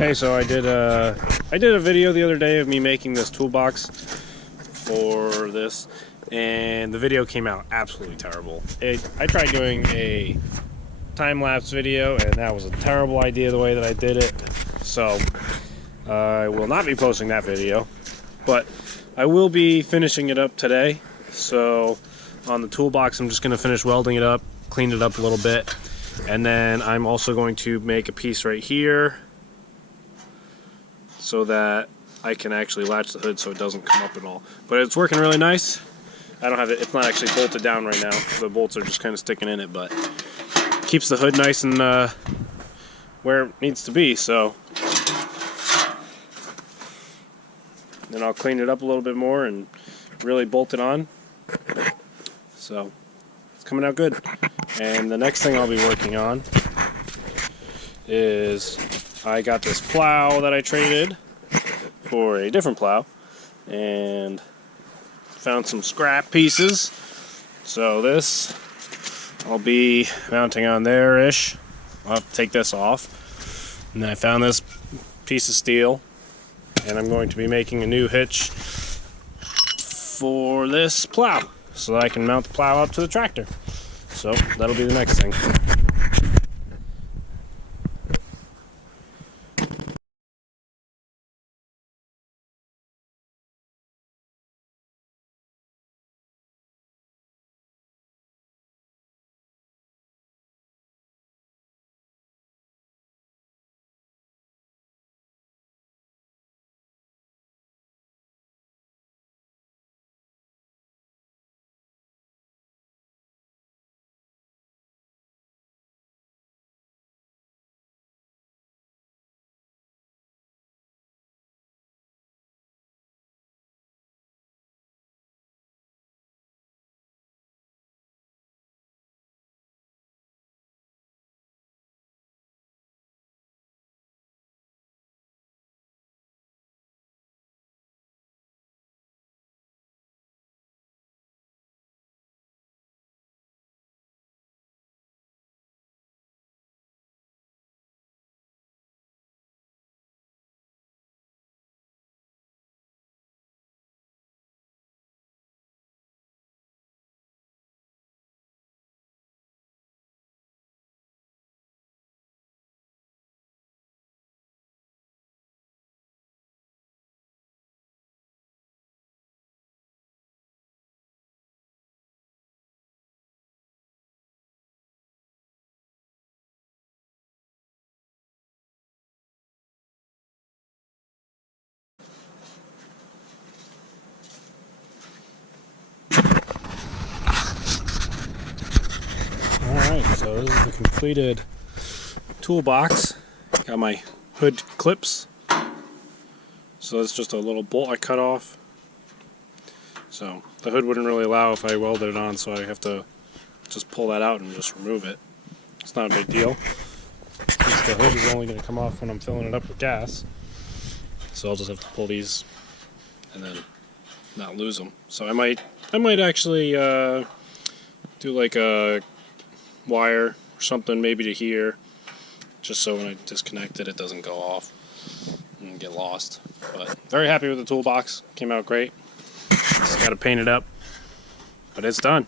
Hey, so I did a video the other day of me making this toolbox for this, and the video came out absolutely terrible. I tried doing a time-lapse video, and that was a terrible idea the way that I did it. So I will not be posting that video, but I will be finishing it up today. So on the toolbox, I'm just going to finish welding it up, clean it up a little bit, and then I'm also going to make a piece right here so that I can actually latch the hood so it doesn't come up at all. But it's working really nice. I don't have it, it's not actually bolted down right now. The bolts are just kind of sticking in it, but keeps the hood nice and where it needs to be. So then I'll clean it up a little bit more and really bolt it on. So it's coming out good. And the next thing I'll be working on is I got this plow that I traded for a different plow and found some scrap pieces. So this I'll be mounting on there-ish. I'll have to take this off. And then I found this piece of steel, and I'm going to be making a new hitch for this plow so that I can mount the plow up to the tractor. So that'll be the next thing. Alright, so this is the completed toolbox. Got my hood clips. So that's just a little bolt I cut off. So the hood wouldn't really allow if I welded it on, so I have to just pull that out and just remove it. It's not a big deal. The hood is only going to come off when I'm filling it up with gas. So I'll just have to pull these and then not lose them. So I might actually do like a wire or something maybe to here, just so when I disconnect it, it doesn't go off and get lost. But very happy with the toolbox. Came out great. Just got to paint it up, but it's done.